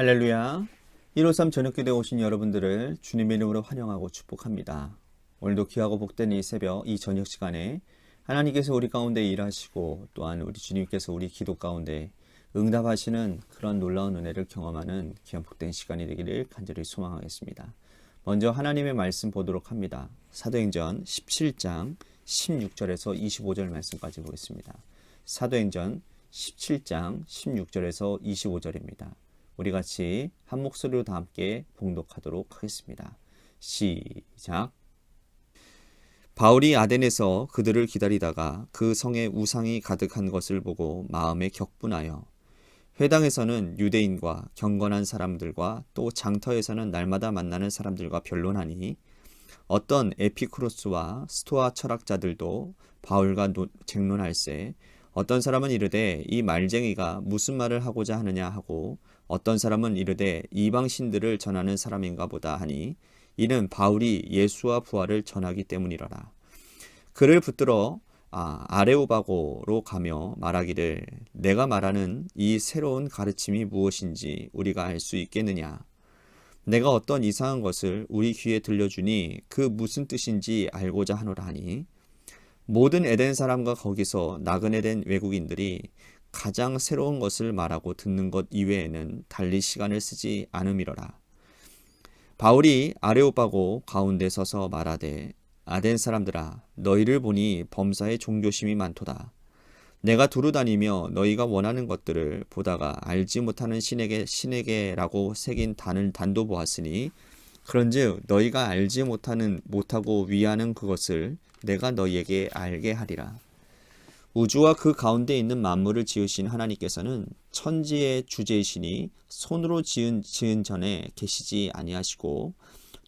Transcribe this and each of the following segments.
할렐루야. 153 저녁기도에 오신 여러분들을 주님의 이름으로 환영하고 축복합니다. 오늘도 귀하고 복된 이 새벽, 이 저녁 시간에 하나님께서 우리 가운데 일하시고 또한 우리 주님께서 우리 기도 가운데 응답하시는 그런 놀라운 은혜를 경험하는 귀한 복된 시간이 되기를 간절히 소망하겠습니다. 먼저 하나님의 말씀 보도록 합니다. 사도행전 17장 16절에서 25절 말씀까지 보겠습니다. 사도행전 17장 16절에서 25절입니다. 우리 같이 한 목소리로 다 함께 봉독하도록 하겠습니다. 시작. 바울이 아덴에서 그들을 기다리다가 그 성에 우상이 가득한 것을 보고 마음에 격분하여 회당에서는 유대인과 경건한 사람들과 또 장터에서는 날마다 만나는 사람들과 변론하니 어떤 에피쿠로스와 스토아 철학자들도 바울과 쟁론할세 어떤 사람은 이르되 이 말쟁이가 무슨 말을 하고자 하느냐 하고 어떤 사람은 이르되 이방신들을 전하는 사람인가 보다 하니 이는 바울이 예수와 부활을 전하기 때문이라라. 그를 붙들어 아레오바고로 가며 말하기를 내가 말하는 이 새로운 가르침이 무엇인지 우리가 알 수 있겠느냐. 내가 어떤 이상한 것을 우리 귀에 들려주니 그 무슨 뜻인지 알고자 하노라 하니 모든 에덴 사람과 거기서 나그네 된 외국인들이 가장 새로운 것을 말하고 듣는 것 이외에는 달리 시간을 쓰지 않음이러라. 바울이 아레오바고 가운데 서서 말하되 아덴 사람들아 너희를 보니 범사에 종교심이 많도다. 내가 두루 다니며 너희가 원하는 것들을 보다가 알지 못하는 신에게라고 새긴 단도 보았으니 그런즉 너희가 알지 못하고 위하는 그것을 내가 너희에게 알게 하리라. 우주와 그 가운데 있는 만물을 지으신 하나님께서는 천지의 주제이시니 손으로 지은 전에 계시지 아니하시고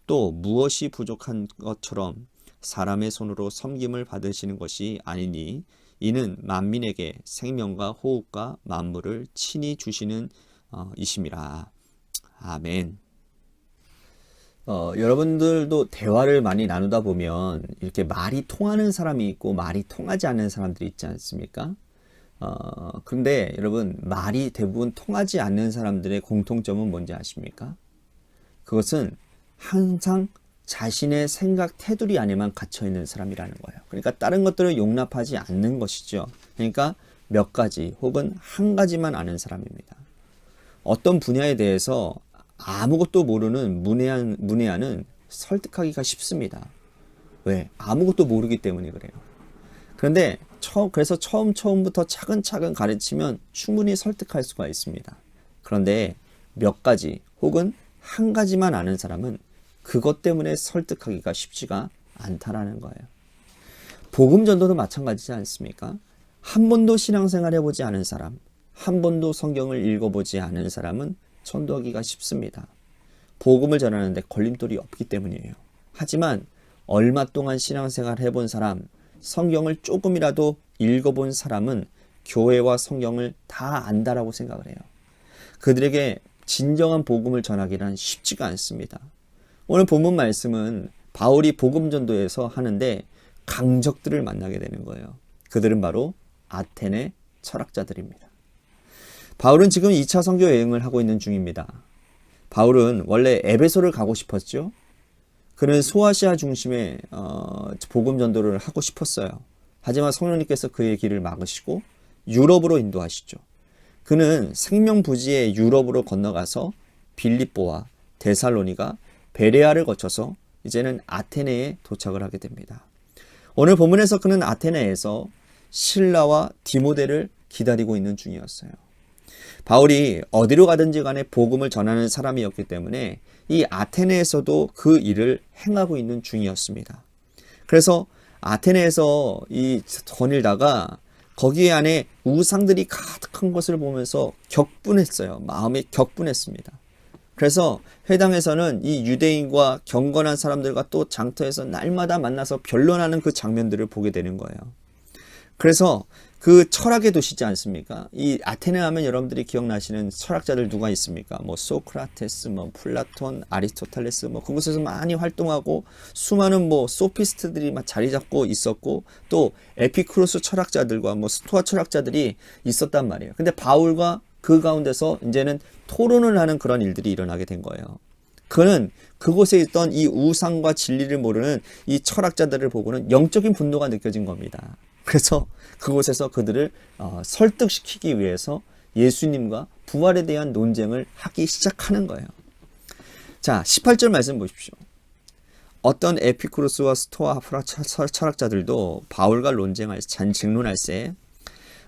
또 무엇이 부족한 것처럼 사람의 손으로 섬김을 받으시는 것이 아니니 이는 만민에게 생명과 호흡과 만물을 친히 주시는 이심이라. 아멘. 여러분들도 대화를 많이 나누다 보면 이렇게 말이 통하는 사람이 있고 말이 통하지 않는 사람들이 있지 않습니까? 그런데 여러분 말이 대부분 통하지 않는 사람들의 공통점은 뭔지 아십니까? 그것은 항상 자신의 생각 테두리 안에만 갇혀 있는 사람이라는 거예요. 그러니까 다른 것들을 용납하지 않는 것이죠. 그러니까 몇 가지 혹은 한 가지만 아는 사람입니다. 어떤 분야에 대해서 아무것도 모르는 문외한은 설득하기가 쉽습니다. 왜? 아무것도 모르기 때문에 그래요. 그런데 그래서 처음부터 차근차근 가르치면 충분히 설득할 수가 있습니다. 그런데 몇 가지 혹은 한 가지만 아는 사람은 그것 때문에 설득하기가 쉽지가 않다라는 거예요. 복음 전도도 마찬가지지 않습니까? 한 번도 신앙생활 해보지 않은 사람, 한 번도 성경을 읽어보지 않은 사람은 전도하기가 쉽습니다. 복음을 전하는데 걸림돌이 없기 때문이에요. 하지만 얼마 동안 신앙생활 해본 사람, 성경을 조금이라도 읽어본 사람은 교회와 성경을 다 안다라고 생각을 해요. 그들에게 진정한 복음을 전하기란 쉽지가 않습니다. 오늘 본문 말씀은 바울이 복음 전도에서 하는데 강적들을 만나게 되는 거예요. 그들은 바로 아테네 철학자들입니다. 바울은 지금 2차 선교 여행을 하고 있는 중입니다. 바울은 원래 에베소를 가고 싶었죠. 그는 소아시아 중심의 복음 전도를 하고 싶었어요. 하지만 성령님께서 그의 길을 막으시고 유럽으로 인도하시죠. 그는 생명부지의 유럽으로 건너가서 빌립보와 데살로니가 베레아를 거쳐서 이제는 아테네에 도착을 하게 됩니다. 오늘 본문에서 그는 아테네에서 실라와 디모데를 기다리고 있는 중이었어요. 바울이 어디로 가든지 간에 복음을 전하는 사람이었기 때문에 이 아테네에서도 그 일을 행하고 있는 중이었습니다. 그래서 아테네에서 이 거닐다가 거기 안에 우상들이 가득한 것을 보면서 격분했어요. 마음이 격분했습니다. 그래서 회당에서는 이 유대인과 경건한 사람들과 또 장터에서 날마다 만나서 변론하는 그 장면들을 보게 되는 거예요. 그래서 그 철학의 도시지 않습니까? 이 아테네 하면 여러분들이 기억나시는 철학자들 누가 있습니까? 뭐 소크라테스, 플라톤, 아리스토텔레스 그곳에서 많이 활동하고 수많은 소피스트들이 막 자리 잡고 있었고 또 에피쿠로스 철학자들과 스토아 철학자들이 있었단 말이에요. 근데 바울과 그 가운데서 이제는 토론을 하는 그런 일들이 일어나게 된 거예요. 그는 그곳에 있던 이 우상과 진리를 모르는 이 철학자들을 보고는 영적인 분노가 느껴진 겁니다. 그래서 그곳에서 그들을 설득시키기 위해서 예수님과 부활에 대한 논쟁을 하기 시작하는 거예요. 자, 18절 말씀 보십시오. 어떤 에피쿠로스와 스토아 철학자들도 바울과 진론할세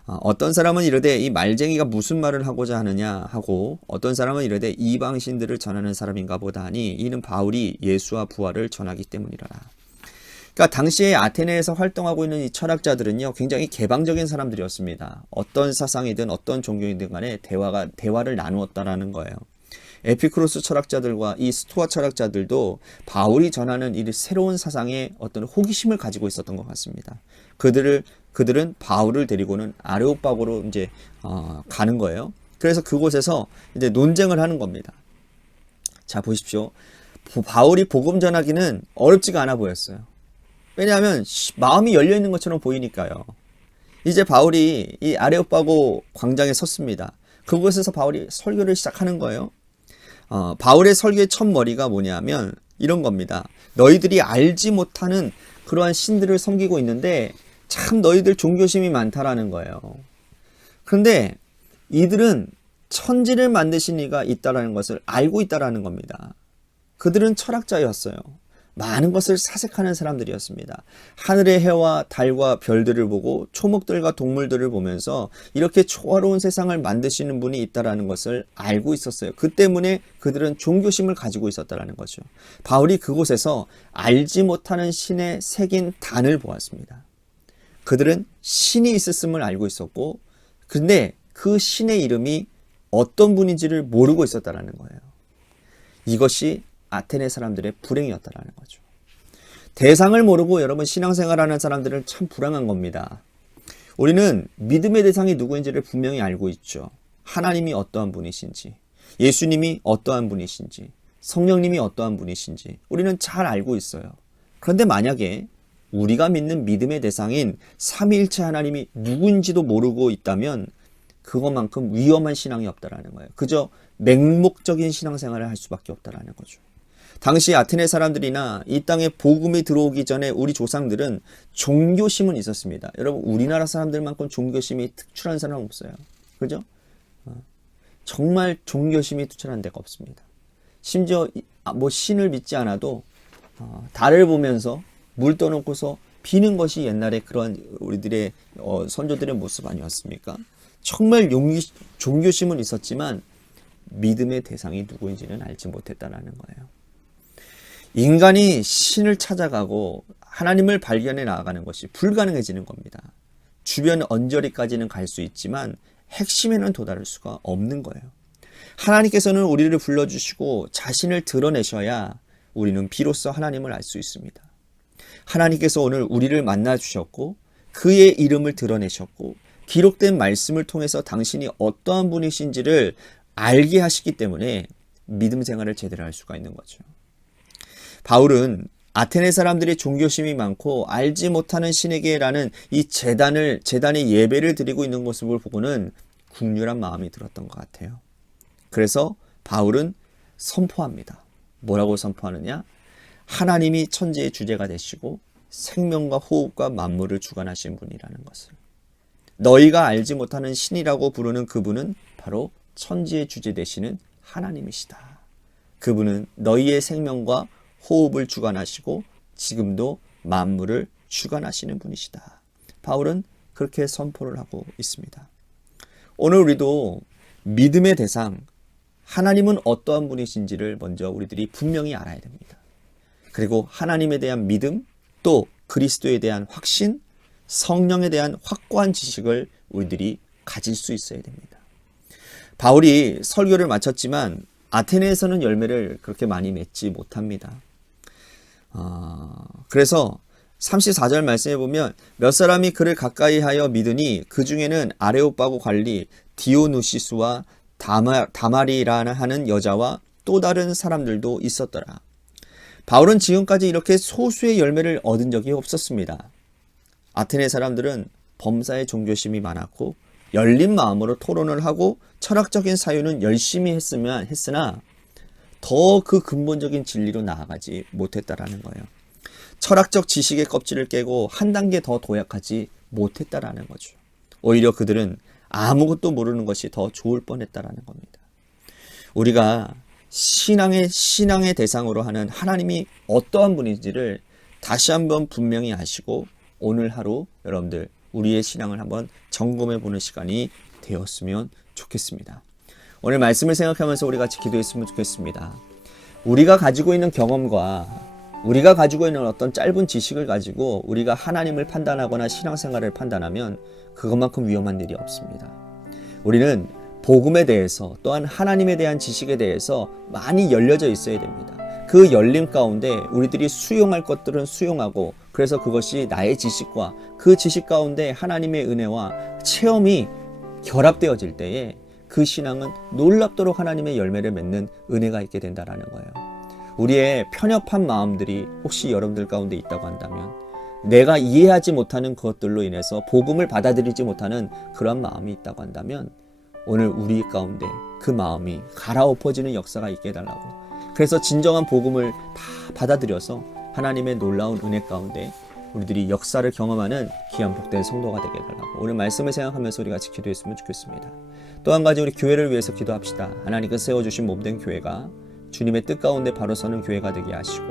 어떤 사람은 이르되 이 말쟁이가 무슨 말을 하고자 하느냐 하고 어떤 사람은 이르되 이방신들을 전하는 사람인가 보다 하니 이는 바울이 예수와 부활을 전하기 때문이라. 그러니까 당시에 아테네에서 활동하고 있는 이 철학자들은요, 굉장히 개방적인 사람들이었습니다. 어떤 사상이든 어떤 종교이든 간에 대화를 나누었다라는 거예요. 에피쿠로스 철학자들과 이 스토아 철학자들도 바울이 전하는 이 새로운 사상에 어떤 호기심을 가지고 있었던 것 같습니다. 그들은 바울을 데리고는 아레오파고로 이제 가는 거예요. 그래서 그곳에서 이제 논쟁을 하는 겁니다. 자, 보십시오. 바울이 복음 전하기는 어렵지가 않아 보였어요. 왜냐하면 마음이 열려 있는 것처럼 보이니까요. 이제 바울이 이 아레오파고 광장에 섰습니다. 그곳에서 바울이 설교를 시작하는 거예요. 바울의 설교의 첫 머리가 뭐냐면 이런 겁니다. 너희들이 알지 못하는 그러한 신들을 섬기고 있는데 참 너희들 종교심이 많다라는 거예요. 그런데 이들은 천지를 만드신 이가 있다라는 것을 알고 있다라는 겁니다. 그들은 철학자였어요. 많은 것을 사색하는 사람들이었습니다. 하늘의 해와 달과 별들을 보고 초목들과 동물들을 보면서 이렇게 초화로운 세상을 만드시는 분이 있다라는 것을 알고 있었어요. 그 때문에 그들은 종교심을 가지고 있었다라는 거죠. 바울이 그곳에서 알지 못하는 신의 새긴 단을 보았습니다. 그들은 신이 있었음을 알고 있었고, 근데 그 신의 이름이 어떤 분인지를 모르고 있었다라는 거예요. 이것이 아테네 사람들의 불행이었다라는 거죠. 대상을 모르고 여러분 신앙생활하는 사람들은 참 불행한 겁니다. 우리는 믿음의 대상이 누구인지를 분명히 알고 있죠. 하나님이 어떠한 분이신지, 예수님이 어떠한 분이신지, 성령님이 어떠한 분이신지 우리는 잘 알고 있어요. 그런데 만약에 우리가 믿는 믿음의 대상인 삼위일체 하나님이 누구인지도 모르고 있다면 그것만큼 위험한 신앙이 없다라는 거예요. 그저 맹목적인 신앙생활을 할 수밖에 없다라는 거죠. 당시 아테네 사람들이나 이 땅에 복음이 들어오기 전에 우리 조상들은 종교심은 있었습니다. 여러분 우리나라 사람들만큼 종교심이 특출한 사람은 없어요. 그죠? 정말 종교심이 특출한 데가 없습니다. 심지어 뭐 신을 믿지 않아도 달을 보면서 물 떠놓고서 비는 것이 옛날에 그런 우리들의 선조들의 모습 아니었습니까? 정말 종교심은 있었지만 믿음의 대상이 누구인지는 알지 못했다라는 거예요. 인간이 신을 찾아가고 하나님을 발견해 나아가는 것이 불가능해지는 겁니다. 주변 언저리까지는 갈 수 있지만 핵심에는 도달할 수가 없는 거예요. 하나님께서는 우리를 불러주시고 자신을 드러내셔야 우리는 비로소 하나님을 알 수 있습니다. 하나님께서 오늘 우리를 만나주셨고 그의 이름을 드러내셨고 기록된 말씀을 통해서 당신이 어떠한 분이신지를 알게 하시기 때문에 믿음 생활을 제대로 할 수가 있는 거죠. 바울은 아테네 사람들이 종교심이 많고 알지 못하는 신에게라는 이 재단의 예배를 드리고 있는 모습을 보고는 국률한 마음이 들었던 것 같아요. 그래서 바울은 선포합니다. 뭐라고 선포하느냐? 하나님이 천지의 주제가 되시고 생명과 호흡과 만물을 주관하신 분이라는 것을. 너희가 알지 못하는 신이라고 부르는 그분은 바로 천지의 주제 되시는 하나님이시다. 그분은 너희의 생명과 호흡을 주관하시고 지금도 만물을 주관하시는 분이시다. 바울은 그렇게 선포를 하고 있습니다. 오늘 우리도 믿음의 대상, 하나님은 어떠한 분이신지를 먼저 우리들이 분명히 알아야 됩니다. 그리고 하나님에 대한 믿음, 또 그리스도에 대한 확신, 성령에 대한 확고한 지식을 우리들이 가질 수 있어야 됩니다. 바울이 설교를 마쳤지만 아테네에서는 열매를 그렇게 많이 맺지 못합니다. 그래서 34절 말씀해 보면 몇 사람이 그를 가까이 하여 믿으니 그 중에는 아레오파고 관리 디오누시스와 다마리라는 하는 여자와 또 다른 사람들도 있었더라. 바울은 지금까지 이렇게 소수의 열매를 얻은 적이 없었습니다. 아테네 사람들은 범사에 종교심이 많았고 열린 마음으로 토론을 하고 철학적인 사유는 열심히 했으나 더 그 근본적인 진리로 나아가지 못했다라는 거예요. 철학적 지식의 껍질을 깨고 한 단계 더 도약하지 못했다라는 거죠. 오히려 그들은 아무것도 모르는 것이 더 좋을 뻔했다라는 겁니다. 우리가 신앙의 대상으로 하는 하나님이 어떠한 분인지를 다시 한번 분명히 아시고 오늘 하루 여러분들 우리의 신앙을 한번 점검해 보는 시간이 되었으면 좋겠습니다. 오늘 말씀을 생각하면서 우리 같이 기도했으면 좋겠습니다. 우리가 가지고 있는 경험과 우리가 가지고 있는 어떤 짧은 지식을 가지고 우리가 하나님을 판단하거나 신앙생활을 판단하면 그것만큼 위험한 일이 없습니다. 우리는 복음에 대해서 또한 하나님에 대한 지식에 대해서 많이 열려져 있어야 됩니다. 그 열림 가운데 우리들이 수용할 것들은 수용하고 그래서 그것이 나의 지식과 그 지식 가운데 하나님의 은혜와 체험이 결합되어질 때에 그 신앙은 놀랍도록 하나님의 열매를 맺는 은혜가 있게 된다는 거예요. 우리의 편협한 마음들이 혹시 여러분들 가운데 있다고 한다면 내가 이해하지 못하는 것들로 인해서 복음을 받아들이지 못하는 그런 마음이 있다고 한다면 오늘 우리 가운데 그 마음이 갈아엎어지는 역사가 있게 해달라고, 그래서 진정한 복음을 다 받아들여서 하나님의 놀라운 은혜 가운데 우리들이 역사를 경험하는 귀한 복된 성도가 되게 해달라고 오늘 말씀을 생각하면서 우리 같이 기도했으면 좋겠습니다. 또 한 가지 우리 교회를 위해서 기도합시다. 하나님께서 세워주신 몸된 교회가 주님의 뜻 가운데 바로 서는 교회가 되게 하시고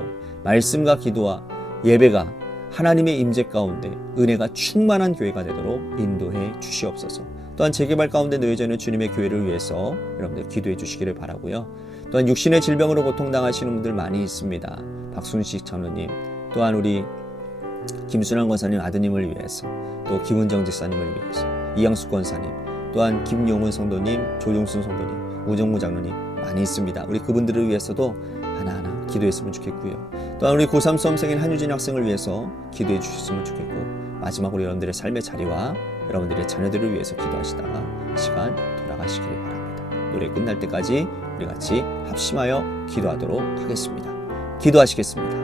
말씀과 기도와 예배가 하나님의 임재 가운데 은혜가 충만한 교회가 되도록 인도해 주시옵소서. 또한 재개발 가운데 놓여져 있는 주님의 교회를 위해서 여러분들 기도해 주시기를 바라고요. 또한 육신의 질병으로 고통당하시는 분들 많이 있습니다. 박순식 전우님, 또한 우리 김순환 권사님 아드님을 위해서, 또 김은정 집사님을 위해서, 이양숙 권사님, 또한 김용훈 성도님, 조종순 성도님, 우정무 장로님 많이 있습니다. 우리 그분들을 위해서도 하나하나 기도했으면 좋겠고요. 또한 우리 고3 수험생인 한유진 학생을 위해서 기도해 주셨으면 좋겠고, 마지막으로 여러분들의 삶의 자리와 여러분들의 자녀들을 위해서 기도하시다가 시간 돌아가시기를 바랍니다. 노래 끝날 때까지 우리 같이 합심하여 기도하도록 하겠습니다. 기도하시겠습니다.